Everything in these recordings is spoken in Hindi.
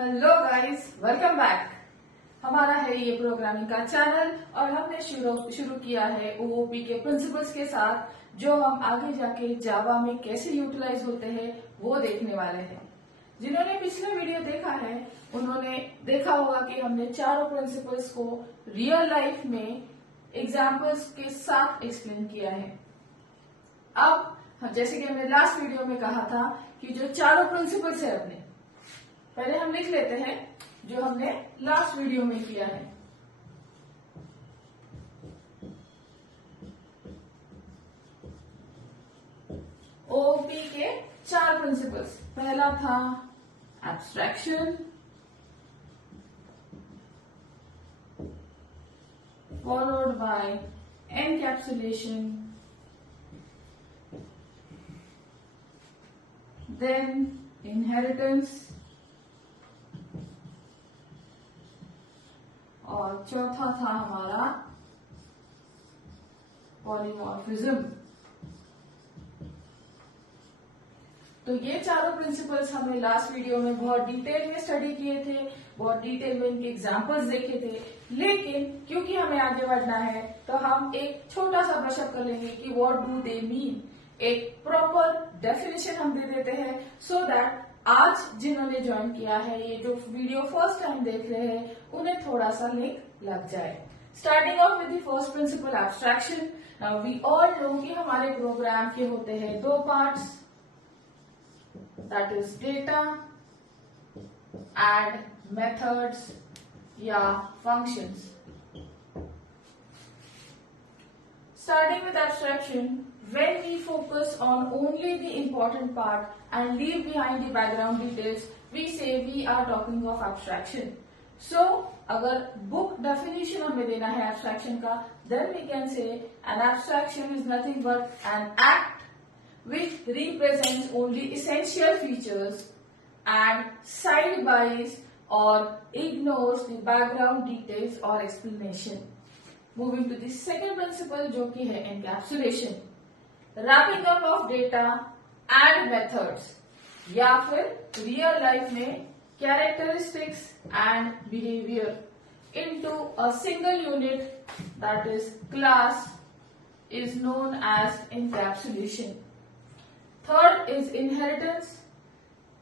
Hello guys, welcome back. हमारा है ये प्रोग्रामिंग का चैनल और हमने शुरू किया है ओओपी के प्रिंसिपल्स के साथ, जो हम आगे जाके जावा में कैसे यूटिलाइज होते हैं वो देखने वाले हैं। जिन्होंने पिछले वीडियो देखा है उन्होंने देखा होगा कि हमने चारों प्रिंसिपल्स को रियल लाइफ में एग्जाम्पल्स के साथ एक्सप्लेन किया है। अब जैसे कि हमने लास्ट वीडियो में कहा था कि जो चारों प्रिंसिपल्स है अपने, पहले हम लिख लेते हैं जो हमने लास्ट वीडियो में किया है। ओओपी के चार प्रिंसिपल्स। पहला था abstraction, followed by encapsulation, then inheritance, और चौथा था हमारा पॉलीमॉर्फिज्म। तो ये चारों प्रिंसिपल्स हमने लास्ट वीडियो में बहुत डिटेल में स्टडी किए थे, बहुत डिटेल में इनके एग्जांपल्स देखे थे। लेकिन क्योंकि हमें आगे बढ़ना है तो हम एक छोटा सा ब्रशअप कर लेंगे कि व्हाट डू दे मीन। एक प्रॉपर डेफिनेशन हम दे देते हैं सो दैट आज जिन्होंने ज्वाइन किया है, ये जो वीडियो फर्स्ट टाइम देख रहे हैं, उन्हें थोड़ा सा लिंक लग जाए। Starting off with the first principle abstraction. Now we all know कि हमारे प्रोग्राम के होते हैं दो parts, that is data and methods या functions. Starting with abstraction, when we focus on only the important part and leave behind the background details, we say we are talking of abstraction. So, अगर book definition हमें देना है abstraction का, then we can say an abstraction is nothing but an act which represents only essential features and side-buys or ignores the background details or explanation. Moving to the second principle, जो कि है encapsulation, wrapping up of data and methods, या फिर real life में characteristics and behavior into a single unit, that is class, is known as encapsulation. Third is inheritance.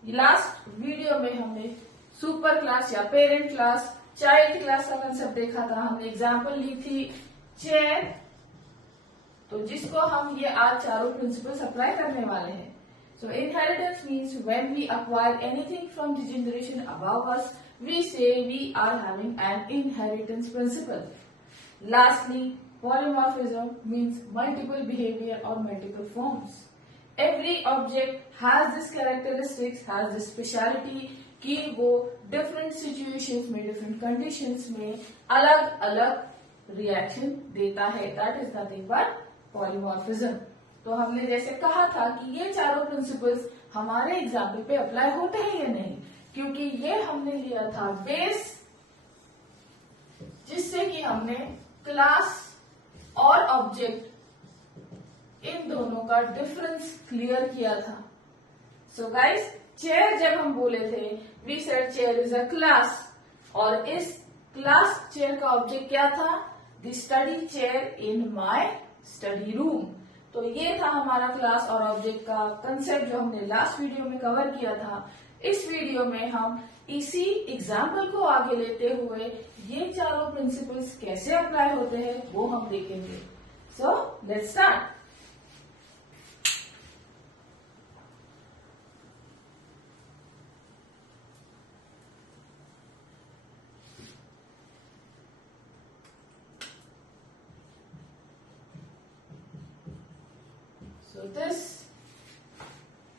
Last video में हमने सुपर क्लास या पेरेंट क्लास, चाइल्ड क्लास का कंसेप्ट देखा था। हमने एग्जांपल ली थी चेयर, तो जिसको हम ये आज चारों प्रिंसिपल्स अप्लाई करने वाले हैं। So inheritance means when we acquire anything from the generation above us, we say we are having an inheritance principle. Lastly polymorphism means multiple behaviour और multiple forms. Every object has this characteristics, has this speciality कि वो different situations में, different conditions में अलग अलग reaction देता है। That is nothing but polymorphism. तो हमने जैसे कहा था कि ये चारों principles हमारे एग्जाम्पल पे अप्लाई होते हैं या नहीं, क्योंकि ये हमने लिया था बेस, जिससे कि हमने क्लास और ऑब्जेक्ट इन दोनों का डिफरेंस क्लियर किया था। सो गाइस, चेयर जब हम बोले थे, we said chair is a class, और इस क्लास चेयर का ऑब्जेक्ट क्या था? The study chair in my study room. तो ये था हमारा क्लास और ऑब्जेक्ट का कंसेप्ट जो हमने लास्ट वीडियो में कवर किया था। इस वीडियो में हम इसी एग्जाम्पल को आगे लेते हुए ये चारों प्रिंसिपल्स कैसे अप्लाई होते हैं वो हम देखेंगे। So let's start. So this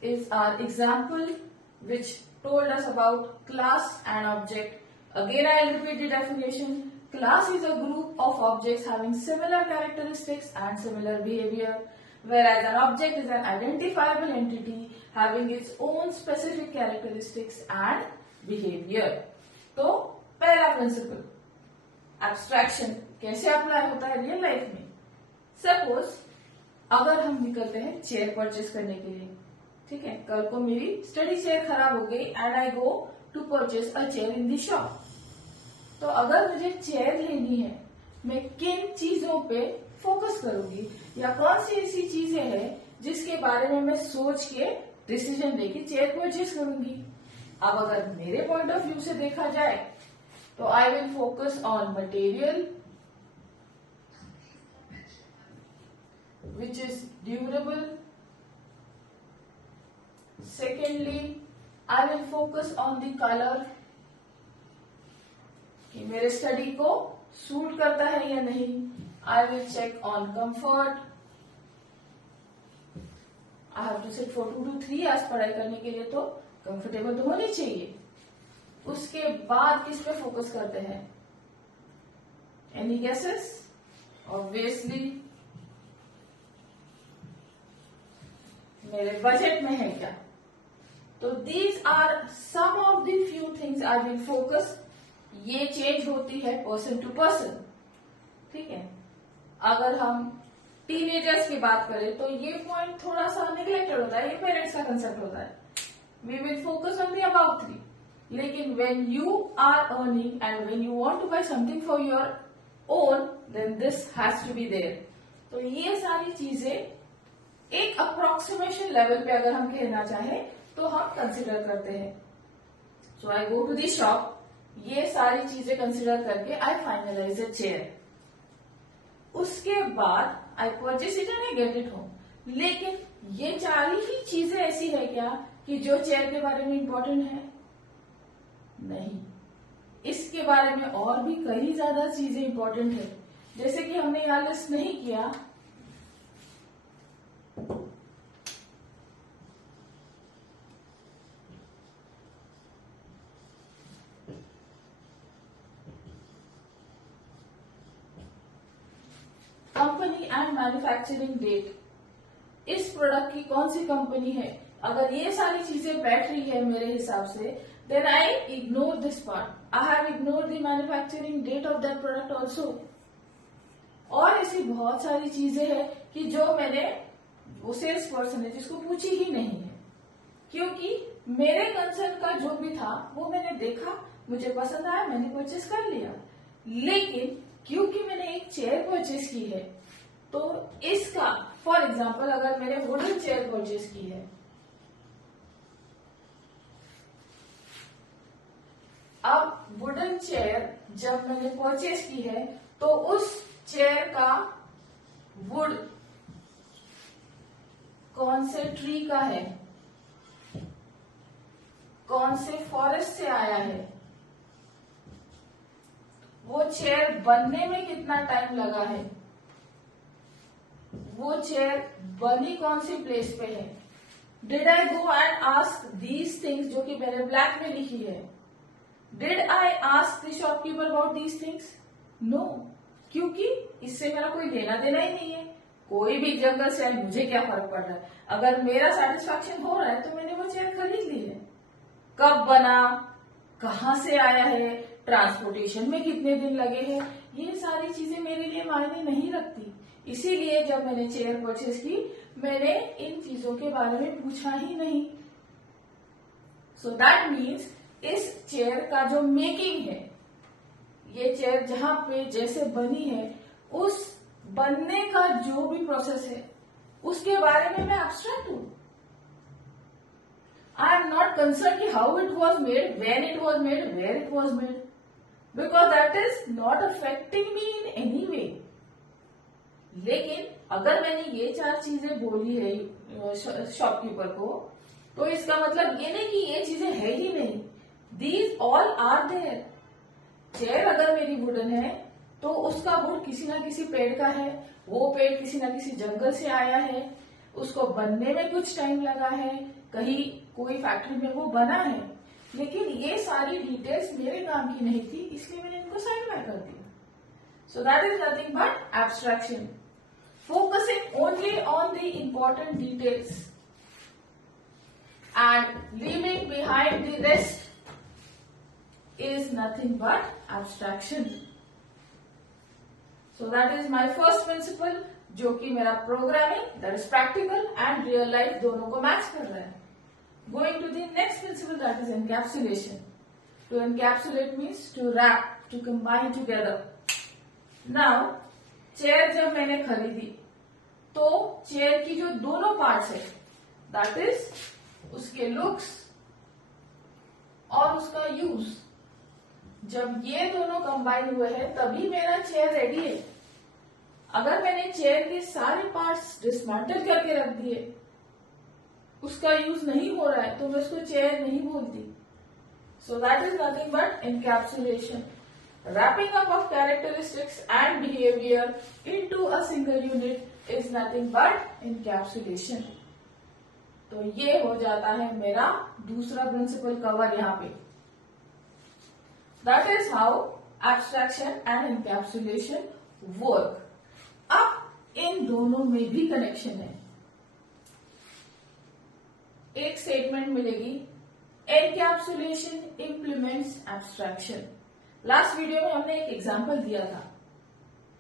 is our example which told us about class and object. Again, I'll repeat the definition. Class is a group of objects having similar characteristics and similar behavior, whereas an object is an identifiable entity having its own specific characteristics and behavior. तो पहला प्रिंसिपल एब्स्ट्रैक्शन कैसे अप्लाई होता है रियल लाइफ में। सपोज अगर हम निकलते हैं चेयर परचेस करने के लिए, ठीक है, कल को मेरी स्टडी चेयर खराब हो गई and I go to purchase a chair in the shop. तो अगर मुझे चेयर लेनी है, मैं किन चीजों पे फोकस करूंगी या कौन सी ऐसी चीजें हैं जिसके बारे में मैं सोच के डिसीजन लेके चेयर परचेज करूंगी. अब अगर मेरे पॉइंट ऑफ व्यू से देखा जाए तो आई will focus on material which is durable. Secondly, I will focus on the color कि मेरे स्टडी को सूट करता है या नहीं. I will check on comfort. I have to sit for 2 to 3 hours पढ़ाई करने के लिए, तो कंफर्टेबल तो होनी चाहिए. उसके बाद किस पे फोकस करते हैं? Any guesses? ऑब्वियसली मेरे बजट में है क्या. तो these are some of the few things I will focus. ये चेंज होती है पर्सन टू पर्सन. ठीक है, अगर हम टीनेजर्स की बात करें तो ये पॉइंट थोड़ा सा निगलेक्टेड होता है, ये पेरेंट्स का कंसेप्ट होता है. We will focus on the about 3. लेकिन when you are earning and when you want to buy something for your own, then this has to be there. तो ये सारी चीजें एक अप्रोक्सीमेशन लेवल पे अगर हम कहना चाहें तो हम कंसिडर करते हैं. सो आई गो टू दी शॉप, ये सारी चीजें कंसिडर करके आई फाइनलाइज अ चेयर. उसके बाद I purchase it and I get it home. लेकिन ये 4 ही चीजें ऐसी है क्या कि जो चेयर के बारे में इंपॉर्टेंट है? नहीं, इसके बारे में और भी कई ज्यादा चीजें इंपॉर्टेंट है. जैसे कि हमने यहाँ लिस्ट नहीं किया, कंपनी एंड मैन्युफैक्चरिंग डेट. इस प्रोडक्ट की कौन सी कंपनी है? अगर ये सारी चीजें बैठ रही है मेरे हिसाब से, then I ignore this part. I have ignore the manufacturing date of that product also. और ऐसी बहुत सारी चीजें हैं कि जो मैंने वो सेल्स पर्सन है जिसको पूछी ही नहीं है, क्योंकि मेरे कंसर्न का जो भी था वो मैंने देखा, मुझे पसंद आया, मैंने परचेस कर लिया. लेकिन क्योंकि मैंने एक चेयर परचेस की है, तो इसका फॉर एग्जाम्पल अगर मैंने वुडन चेयर परचेस की है, अब वुडन चेयर जब मैंने परचेस की है तो उस चेयर का वुड कौन से ट्री का है, कौन से फॉरेस्ट से आया है, वो चेयर बनने में कितना टाइम लगा है, वो चेयर बनी कौन सी प्लेस पे है. Did I go and ask these things जो कि मैंने ब्लैक में लिखी है? Did I ask the shopkeeper about these things? No, क्योंकि इससे मेरा कोई लेना देना ही नहीं है. कोई भी जंगल से आए, मुझे क्या फर्क पड़ रहा है. अगर मेरा सेटिस्फैक्शन हो रहा है तो मैंने वो चेयर खरीद ली है. कब बना, कहाँ से आया है, ट्रांसपोर्टेशन में कितने दिन लगे हैं, ये सारी चीजें मेरे लिए मायने नहीं रखती. इसीलिए जब मैंने चेयर परचेस की, मैंने इन चीजों के बारे में पूछा ही नहीं. सो दैट मीन्स इस चेयर का जो मेकिंग है, ये चेयर जहां पे जैसे बनी है, उस बनने का जो भी प्रोसेस है उसके बारे में मैं एब्स्ट्रैक्ट हूं. I am not concerned how it was made, when it was made, where it was made, because that is not affecting me in any way. लेकिन अगर मैंने ये 4 चीजें बोली है शॉपकीपर को, तो इसका मतलब ये नहीं कि ये चीजें है ही नहीं. These all are there. Chair अगर मेरी वुडन है तो उसका वुड किसी ना किसी पेड़ का है, वो पेड़ किसी ना किसी जंगल से आया है, उसको बनने में कुछ टाइम लगा है, कहीं कोई फैक्ट्री में वो बना है. लेकिन ये सारी डिटेल्स मेरे काम की नहीं थी, इसलिए मैंने इनको साइड में कर दिया. सो that is nothing but abstraction. Focusing only on the important details and leaving behind the rest is nothing but abstraction. So that is my first principle, जो कि मेरा programming, that is practical and real life दोनों को मैच कर रहा है. Going to the next principle, that is encapsulation. To encapsulate means to wrap, to combine together. Now, chair जब मैंने खरीदी तो चेयर की जो दोनों पार्ट्स है, दैट इज उसके लुक्स और उसका यूज, जब ये दोनों कंबाइन हुए हैं तभी मेरा चेयर रेडी है। अगर मैंने चेयर के सारे पार्ट्स डिसमेंटल करके रख दिए, उसका यूज नहीं हो रहा है, तो मैं उसको चेयर नहीं बोलती। सो that is nothing but encapsulation, wrapping up of characteristics and behavior into a single unit is nothing but encapsulation. तो ये हो जाता है मेरा दूसरा प्रिंसिपल कवर यहाँ पे। That is how abstraction and encapsulation work. अब इन दोनों में भी कनेक्शन है। एक स्टेटमेंट मिलेगी, encapsulation implements abstraction. Last video में हमने एक एग्जाम्पल दिया था,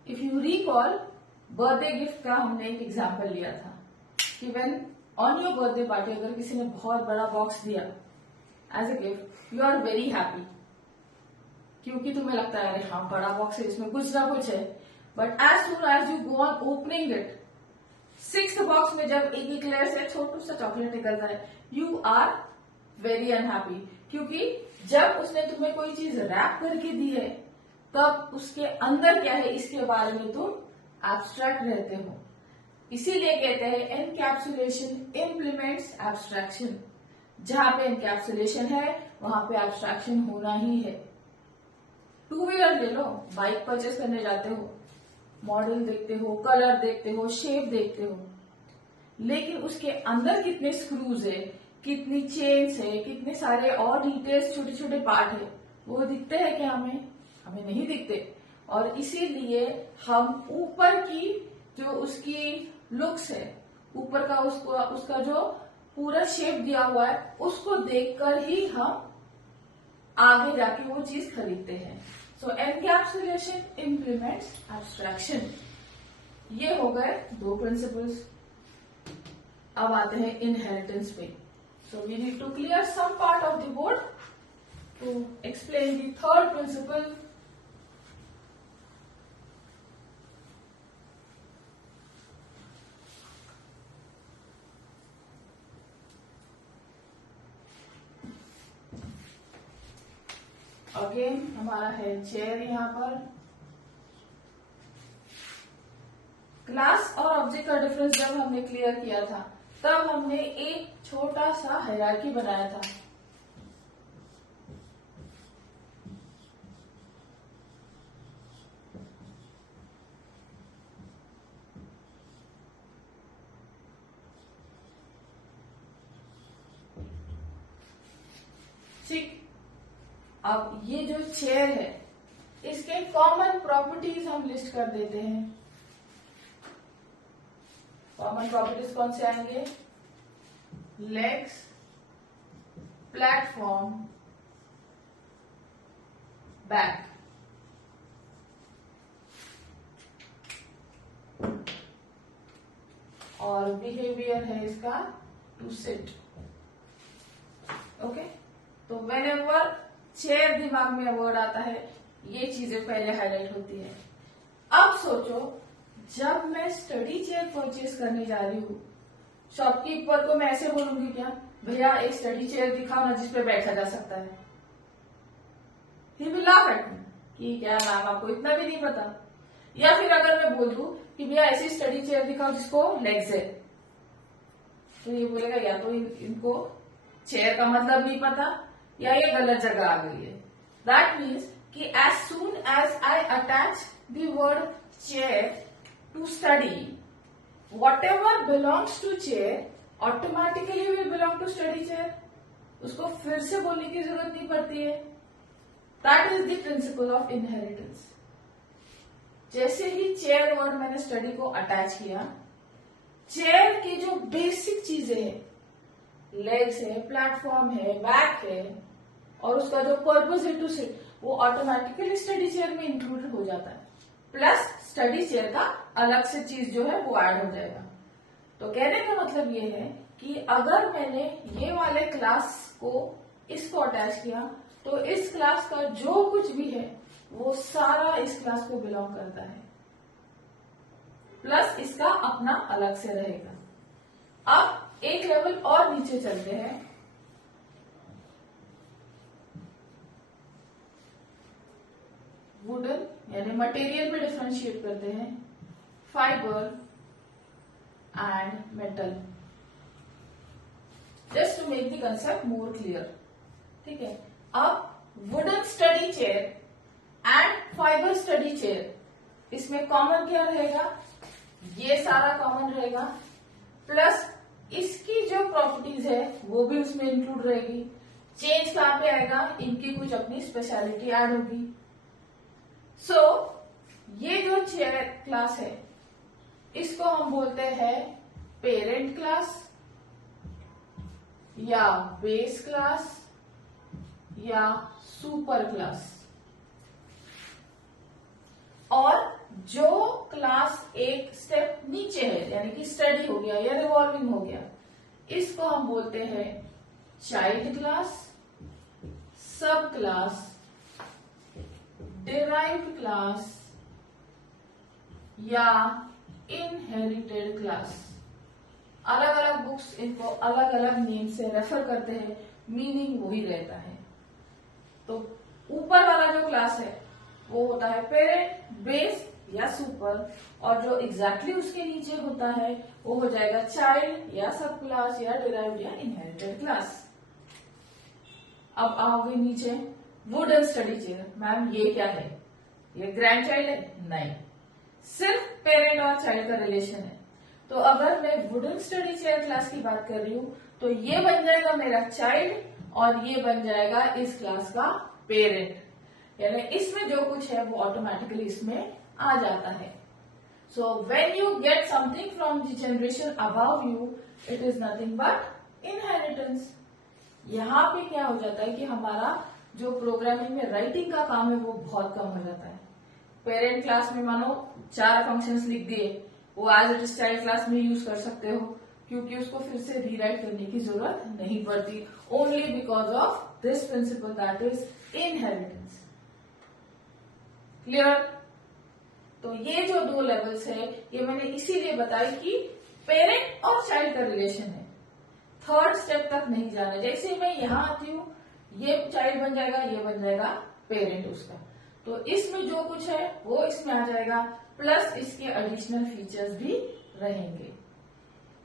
if you recall birthday gift का हमने एक एग्जाम्पल लिया था कि when on your birthday party अगर किसी ने बहुत बड़ा बॉक्स दिया as a gift, you are very happy, क्योंकि तुम्हें लगता है अरे हाँ बड़ा बॉक्स है, इसमें कुछ ना कुछ है। But as soon as you go on opening it, 6th box में जब एक इक्लेयर से छोटा सा चॉकलेट निकलता है, यू आर वेरी अनहैप्पी, क्योंकि जब उसने तुम्हें कोई चीज रैप करके दी है तब उसके अंदर क्या है इसके बारे में तुम एब्स्ट्रैक्ट रहते हो। इसीलिए कहते हैं एनकैप्सुलेशन इम्प्लीमेंट्स एब्स्ट्रैक्शन। जहां पे एनकैप्सुलेशन है वहां पे एब्स्ट्रैक्शन होना ही है। 2 व्हीलर ले लो, बाइक परचेस करने जाते हो, मॉडल देखते हो, कलर देखते हो, शेप देखते हो, लेकिन उसके अंदर कितने स्क्रूज है, कितनी चेन्स है, कितने सारे और डिटेल्स, छोटे छोटे पार्ट है, वो दिखते हैं क्या हमें? हमें नहीं दिखते। और इसीलिए हम ऊपर की जो उसकी लुक्स है, ऊपर का उसका जो पूरा शेप दिया हुआ है, उसको देखकर ही हम आगे जाके वो चीज खरीदते हैं। सो एनकैप्सुलेशन इम्प्लीमेंट्स एब्स्ट्रैक्शन। ये हो गए 2 प्रिंसिपल्स। अब आते हैं इनहेरिटेंस पे। So we need to clear some part of the board to explain the 3rd principle. Again हमारा है चेयर यहाँ पर। क्लास और ऑब्जेक्ट का डिफरेंस जब हमने क्लियर किया था तब हमने एक छोटा सा हायरार्की बनाया था। ठीक, अब ये जो चेयर है इसके कॉमन प्रॉपर्टीज हम लिस्ट कर देते हैं। कॉमन प्रॉपर्टीज कौन से आएंगे? Legs, platform, back. और बिहेवियर है इसका टू सिट। ओके, तो व्हेनेवर चेयर दिमाग में वर्ड आता है, ये चीजें पहले हाईलाइट होती है। अब सोचो, जब मैं स्टडी चेयर परचेज करने जा रही हूँ, शॉपकीपर को मैं ऐसे बोलूंगी क्या, भैया एक स्टडी चेयर दिखाओ ना जिस पे बैठा जा सकता है। He will laugh at me कि क्या मैम आपको इतना भी नहीं पता। या फिर अगर मैं बोल दूं कि भैया ऐसी स्टडी चेयर दिखाओ जिसको लेग्स है, तो ये बोलेगा या तो इनको चेयर का मतलब नहीं पता या ये गलत जगह आ गई है। दैट मीन्स कि as soon as I attach the word chair to study, whatever belongs to chair automatically will belong to study chair. उसको फिर से बोलने की जरूरत नहीं पड़ती है। That is the principle of inheritance. जैसे ही चेयर वर्ड मैंने स्टडी को अटैच किया, चेयर की जो बेसिक चीजें हैं, लेग्स है, प्लेटफॉर्म है, बैक है, और उसका जो पर्पज है टू सिट, वो ऑटोमेटिकली स्टडी चेयर में इंक्लूडेड हो जाता है। प्लस स्टडी चेयर का अलग से चीज जो है वो ऐड हो जाएगा। तो कहने का मतलब ये है कि अगर मैंने ये वाले क्लास को इसको अटैच किया तो इस क्लास का जो कुछ भी है वो सारा इस क्लास को बिलोंग करता है, प्लस इसका अपना अलग से रहेगा। अब एक लेवल और नीचे चलते हैं। वुडन यानी मटेरियल में डिफरेंशिएट करते हैं, fibre and metal, just to make the concept more clear. ठीक है, अब wooden study chair and fibre study chair, इसमें कॉमन क्या रहेगा? ये सारा कॉमन रहेगा, प्लस इसकी जो प्रॉपर्टीज है वो भी उसमें इंक्लूड रहेगी। चेंज कहां पे आएगा? इनकी कुछ अपनी स्पेशलिटी ऐड होगी। सो ये जो चेयर क्लास है इसको हम बोलते हैं पेरेंट क्लास या बेस क्लास या सुपर क्लास। और जो क्लास एक स्टेप नीचे है यानी कि स्टडी हो गया या रिवॉल्विंग हो गया, इसको हम बोलते हैं चाइल्ड क्लास, सब क्लास, डिराइव्ड क्लास या इनहेरिटेड क्लास। अलग अलग बुक्स इनको अलग अलग नेम से रेफर करते हैं, मीनिंग वही रहता है। तो ऊपर वाला जो क्लास है वो होता है पेरेंट, बेस या सुपर, और जो एग्जैक्टली उसके नीचे होता है वो हो जाएगा चाइल्ड या सब क्लास या डिराइव्ड या इनहेरिटेड क्लास। अब आओगे नीचे, वुडन स्टडी चेयर। मैम ये क्या है? ये ग्रैंड चाइल्ड है? नहीं, सिर्फ पेरेंट और चाइल्ड का रिलेशन है। तो अगर मैं वुडन स्टडी चेयर क्लास की बात कर रही हूं तो ये बन जाएगा मेरा चाइल्ड और ये बन जाएगा इस क्लास का पेरेंट, यानी इसमें जो कुछ है वो ऑटोमेटिकली इसमें आ जाता है। So when you get something from the generation above you, it is nothing but inheritance. यहाँ पे क्या हो जाता है कि हमारा जो प्रोग्रामिंग में राइटिंग का काम है वो बहुत कम हो जाता है। पेरेंट क्लास में मानो 4 फंक्शंस लिख दिए, वो as it is child class में यूज कर सकते हो, क्योंकि उसको फिर से रीराइट करने की जरूरत नहीं पड़ती, only because of this principle that is inheritance. Clear? तो ये जो 2 लेवल्स है ये मैंने इसीलिए बताई कि पेरेंट और चाइल्ड का रिलेशन है, थर्ड स्टेप तक नहीं जाना। जैसे मैं यहां आती हूं, ये चाइल्ड बन जाएगा, ये बन जाएगा पेरेंट उसका, तो इसमें जो कुछ है वो इसमें आ जाएगा, प्लस इसके एडिशनल फीचर्स भी रहेंगे।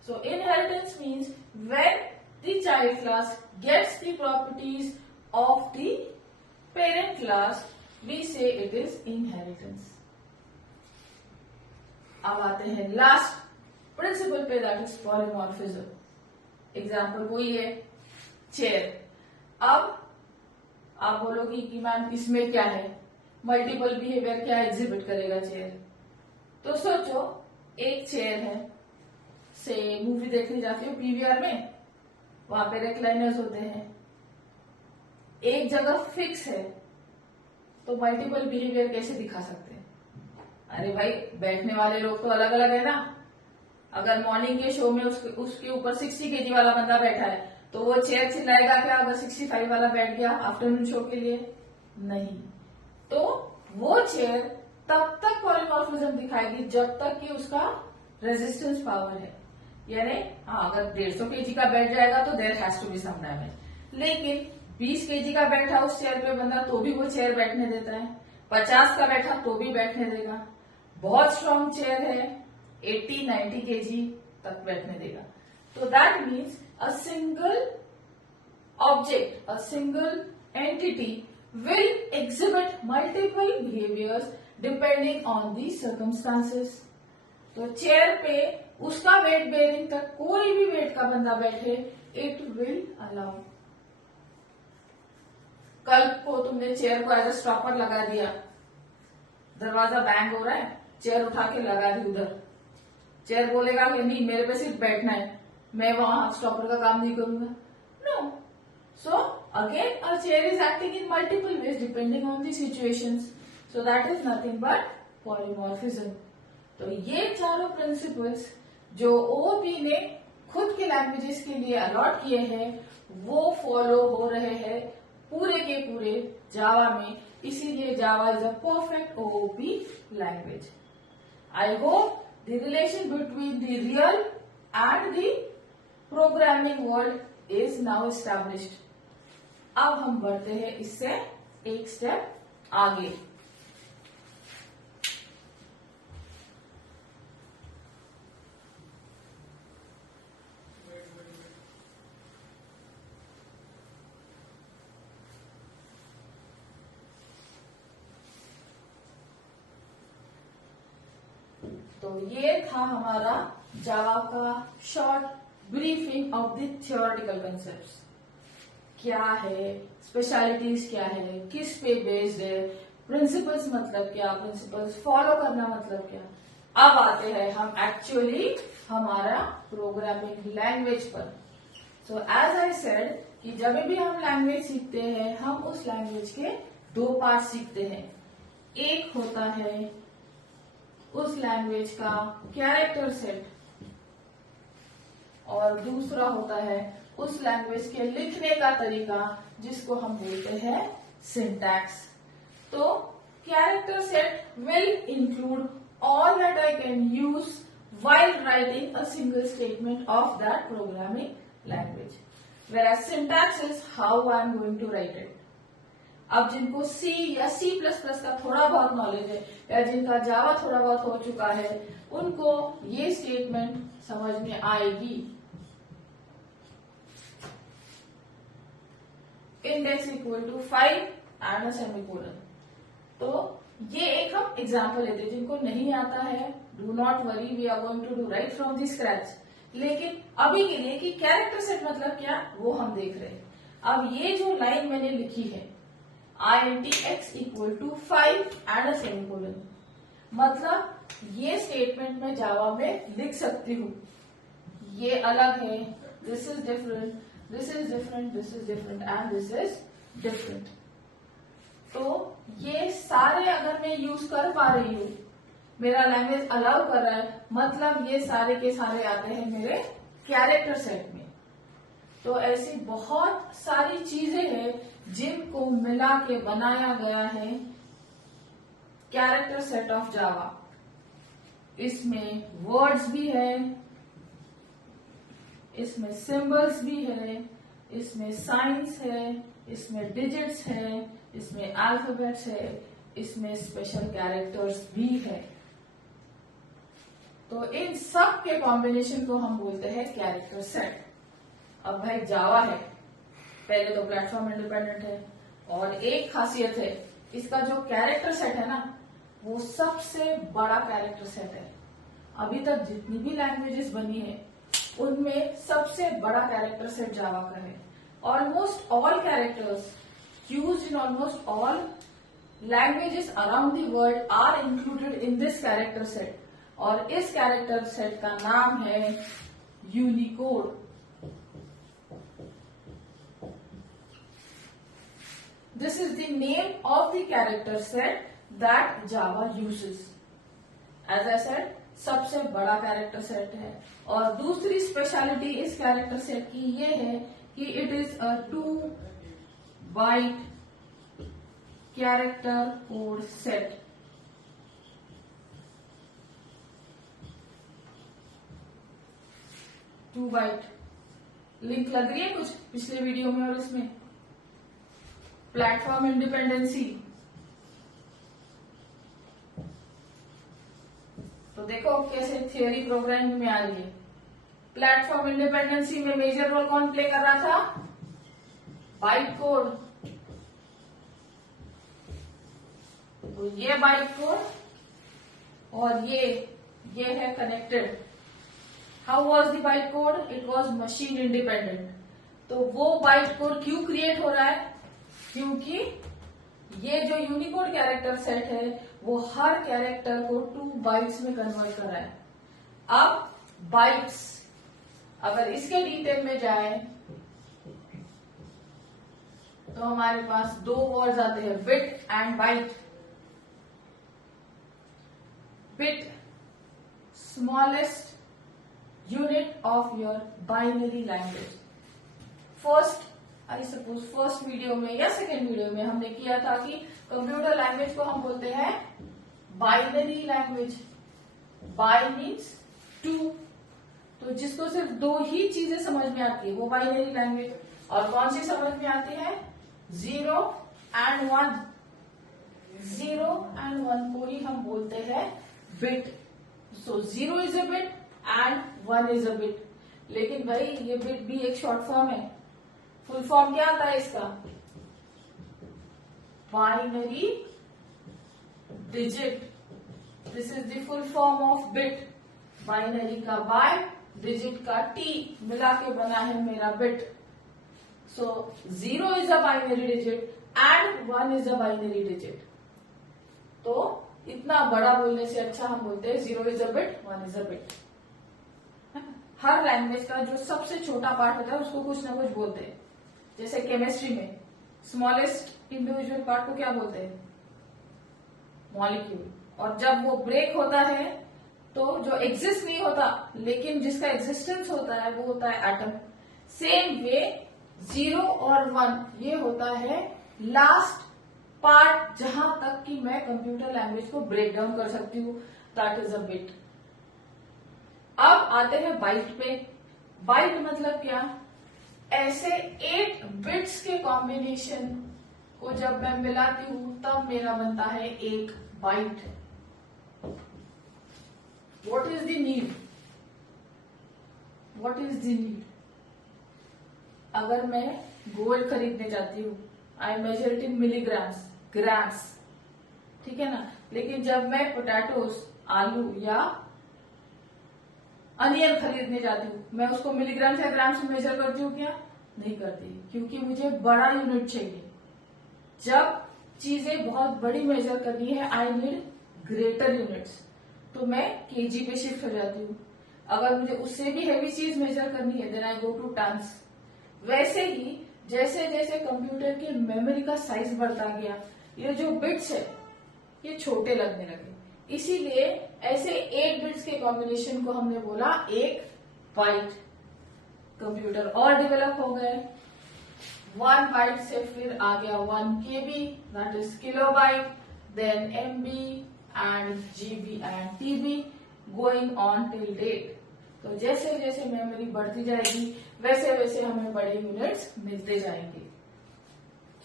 So inheritance means when the child class gets the properties of the parent class, we say it is inheritance. अब आते हैं लास्ट प्रिंसिपल पे, दैट इज पॉलीमॉर्फिज्म। एग्जाम्पल वही है चेयर। अब आप बोलोगी कि मैम इसमें क्या है? मल्टीपल बिहेवियर क्या एग्जिबिट करेगा चेयर? तो सोचो, एक चेयर है, से मूवी देखने जाती हो पीवीआर में, वहां पे रिक्लाइनर्स होते हैं, एक जगह फिक्स है, तो मल्टीपल बिहेवियर कैसे दिखा सकते हैं? अरे भाई, बैठने वाले लोग तो अलग अलग है ना। अगर मॉर्निंग के शो में उसके ऊपर 60 kg वाला बंदा बैठा है तो वो चेयर चिल्लाएगा क्या अगर 65 वाला बैठ गया आफ्टरनून शो के लिए? नहीं। तो वो चेयर तब तक पॉलीमॉर्फिज्म दिखाएगी जब तक कि उसका रेजिस्टेंस पावर है, यानी हाँ, अगर 150 kg का बैठ जाएगा तो there has to be some damage. लेकिन 20 kg का बैठा उस चेयर पे बंदा तो भी वो चेयर बैठने देता है, 50 का बैठा तो भी बैठने देगा। बहुत स्ट्रॉन्ग चेयर है, 80-90 kg तक बैठने देगा। तो that means a single object, a single entity will exhibit multiple behaviors depending on the circumstances. तो चेयर पे उसका वेट बेरिंग तक कोई भी वेट का बंदा बैठे, इट विल अलाउ। कल को तुमने चेयर को एज अ स्टॉपर लगा दिया, दरवाजा बैंग हो रहा है, चेयर उठा के लगा दी उधर, चेयर बोलेगा कि नहीं मेरे पे सिर्फ बैठना है, मैं वहां स्टॉपर का काम नहीं करूंगा? No. So again a chair is acting in multiple ways depending on the situations, so that is nothing but polymorphism. तो ये चारों प्रिंसिपल्स जो ओओपी ने खुद के लैंग्वेजेस के लिए अलॉट किए हैं वो फॉलो हो रहे हैं पूरे के पूरे जावा में, इसीलिए Java is a perfect OOP language. I hope the relation between the real and the programming world is now established. अब हम बढ़ते हैं इससे एक स्टेप आगे। तो ये था हमारा जावा का short briefing of the theoretical concepts. क्या है, स्पेशलिटीज क्या है, किस पे बेस्ड है, प्रिंसिपल्स मतलब क्या, प्रिंसिपल्स फॉलो करना मतलब क्या। अब आते हैं हम एक्चुअली हमारा प्रोग्रामिंग लैंग्वेज पर। सो एज आई सेड कि जब भी हम लैंग्वेज सीखते हैं हम उस लैंग्वेज के दो पार्ट सीखते हैं। एक होता है उस लैंग्वेज का कैरेक्टर सेट और दूसरा होता है उस लैंग्वेज के लिखने का तरीका जिसको हम बोलते हैं सिंटैक्स। तो character set will include all that I can use while writing a single statement of that programming language, whereas syntax is how I am going to write it. अब जिनको C या C++ का थोड़ा बहुत नॉलेज है या जिनका जावा थोड़ा बहुत हो चुका है उनको ये स्टेटमेंट समझ में आएगी। Index equal to 5 and a semicolon. तो ये एक हम एग्जाम्पल लेते हैं, जिनको नहीं आता है do not worry, we are going to do right from the scratch. लेकिन अभी के लिए कि कैरेक्टर सेट मतलब क्या वो हम देख रहे हैं। अब ये जो लाइन मैंने लिखी है INTX equal to 5 and a semicolon, मतलब ये स्टेटमेंट मैं जावा में लिख सकती हूँ। ये अलग है, this is different, this is different, this is different and this is different. तो ये सारे अगर मैं यूज कर पा रही हूँ, मेरा लैंग्वेज अलाउ कर रहा है, मतलब ये सारे के सारे आते हैं मेरे कैरेक्टर सेट में। तो ऐसी बहुत सारी चीजें हैं जिनको मिला के बनाया गया है कैरेक्टर सेट ऑफ जावा। इसमें वर्ड्स भी है, इसमें सिंबल्स भी है, इसमें साइंस है, इसमें डिजिट्स है, इसमें अल्फाबेट्स है, इसमें स्पेशल कैरेक्टर्स भी है। तो इन सब के कॉम्बिनेशन को हम बोलते हैं कैरेक्टर सेट। अब भाई जावा है, पहले तो प्लेटफॉर्म इंडिपेंडेंट है और एक खासियत है इसका जो कैरेक्टर सेट है ना वो सबसे बड़ा कैरेक्टर सेट है। अभी तक जितनी भी लैंग्वेजेस बनी है उनमें सबसे बड़ा कैरेक्टर सेट जावा का है। Almost all characters used in almost all languages around the world are included in this character set, और इस कैरेक्टर सेट का नाम है Unicode. This is the name of the character set that Java uses. As I said, सबसे बड़ा कैरेक्टर सेट है। और दूसरी स्पेशलिटी इस कैरेक्टर सेट की ये है कि it is a 2 byte character code set। Two byte link लग रही है कुछ पिछले वीडियो में और इसमें। प्लेटफॉर्म इंडिपेंडेंसी, तो देखो कैसे थियोरी प्रोग्रामिंग में आ रही है। प्लेटफॉर्म इंडिपेंडेंसी में मेजर रोल कौन प्ले कर रहा था? Byte code. तो ये बाइट कोड और ये है connected. How was the byte code? It was machine independent. तो वो बाइट कोड क्यों क्रिएट हो रहा है? क्योंकि ये जो यूनिकोड कैरेक्टर सेट है वो हर कैरेक्टर को 2 बाइट्स में कन्वर्ट कर रहा है। अब बाइट्स, अगर इसके डिटेल में जाए तो हमारे पास 2 वर्ड्स आते हैं, bit and byte. Bit smallest unit of your binary language. First I suppose first video में या सेकेंड वीडियो में हमने किया था कि कंप्यूटर लैंग्वेज को हम बोलते हैं binary language. Bi means two, तो जिसको सिर्फ दो ही चीजें समझ में आती है वो बाइनरी लैंग्वेज। और कौन सी समझ में आती है? 0 एंड 1। 0 एंड 1 को ही हम बोलते हैं bit. So 0 is a bit and 1 is a bit. लेकिन भाई ये बिट भी एक शॉर्ट फॉर्म है। फुल फॉर्म क्या आता है इसका? Binary digit. This is the full form of bit. Binary का बाय, डिजिट का टी मिला के बना है मेरा bit. So 0 is a binary digit and 1 is a binary digit. तो इतना बड़ा बोलने से अच्छा हम बोलते हैं 0 is a bit, 1 is a bit. Her language का जो सबसे छोटा पार्ट होता है उसको कुछ ना कुछ बोलते हैं। जैसे केमिस्ट्री में स्मॉलेस्ट इंडिविजुअल पार्ट को क्या बोलते हैं? मॉलिक्यूल। और जब वो ब्रेक होता है तो जो एग्जिस्ट नहीं होता लेकिन जिसका एग्जिस्टेंस होता है वो होता है एटम। सेम वे 0 और 1 ये होता है लास्ट पार्ट जहां तक कि मैं कंप्यूटर लैंग्वेज को ब्रेक डाउन कर सकती हूँ, दैट इज अ बिट। अब आते हैं बाइट पे। बाइट मतलब क्या? ऐसे 8 बिट्स के कॉम्बिनेशन को जब मैं मिलाती हूं तब मेरा बनता है एक byte. What is the need? What is the need? अगर मैं गोल्ड खरीदने जाती हूँ, I measure it in milligrams, grams, ठीक है ना। लेकिन जब मैं पोटैटोज, आलू या अनियन खरीदने जाती हूँ, मैं उसको मिलीग्राम या ग्राम से मेजर करती हूँ क्या? नहीं करती, क्योंकि मुझे बड़ा यूनिट चाहिए। जब चीजें बहुत बड़ी मेजर करनी है, आई नीड ग्रेटर यूनिट्स, तो मैं केजी पे शिफ्ट हो जाती हूँ। अगर मुझे उससे भी हैवी चीज मेजर करनी है, then I go to tons. वैसे ही जैसे जैसे कंप्यूटर की मेमोरी का साइज बढ़ता गया, ये जो बिट्स है ये छोटे लगने लगे। इसीलिए ऐसे 8 बिट्स के कॉम्बिनेशन को हमने बोला एक बाइट। कंप्यूटर और डेवलप हो गए। 1 बाइट से फिर आ गया 1 KB, that is kilobyte, then MB and GB and TB, going on till date. तो जैसे जैसे मेमोरी बढ़ती जाएगी वैसे वैसे हमें बड़े यूनिट्स मिलते जाएंगे।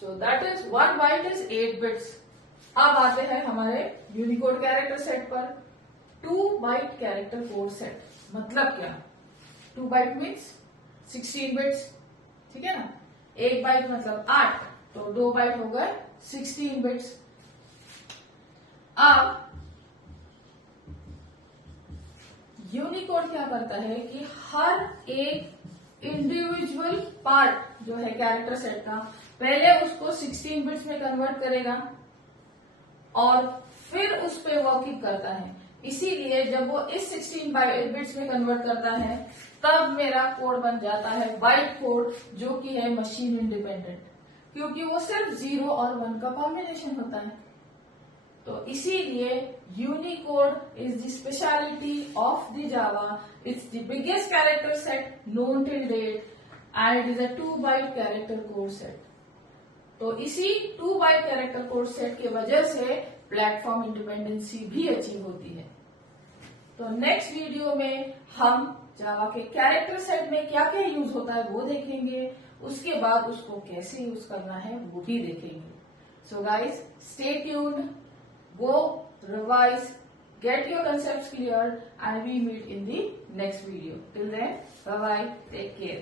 So that is 1 byte is 8 bits. अब आते हैं हमारे यूनिकोड कैरेक्टर सेट पर। 2 बाइट कैरेक्टर कोड सेट मतलब क्या? 2 बाइट मीन्स 16 बिट्स, ठीक है ना। 1 बाइट मतलब 8, तो 2 बाइट हो गए 16 बिट्स। अब यूनिकोड क्या करता है कि हर एक इंडिविजुअल पार्ट जो है कैरेक्टर सेट का, पहले उसको 16 बिट्स में कन्वर्ट करेगा और फिर उस पे वर्किंग करता है। इसीलिए जब वो इस 16 बिट्स में कन्वर्ट करता है तब मेरा कोड बन जाता है बाइट कोड, जो कि है मशीन इंडिपेंडेंट, क्योंकि वो सिर्फ 0 और 1 का कॉम्बिनेशन होता है। तो इसीलिए Unicode is the speciality of the Java. It's the biggest character set known till date and it is a 2 byte character code set. तो इसी 2 बाइट कैरेक्टर कोड सेट की वजह से प्लेटफॉर्म इंडिपेंडेंसी भी अचीव होती है। तो नेक्स्ट वीडियो में हम जावा के कैरेक्टर सेट में क्या क्या यूज होता है वो देखेंगे, उसके बाद उसको कैसे यूज करना है वो भी देखेंगे। So guys stay tuned, go revise, get your concepts clear, and we meet in the next video. Till then, bye bye, take care.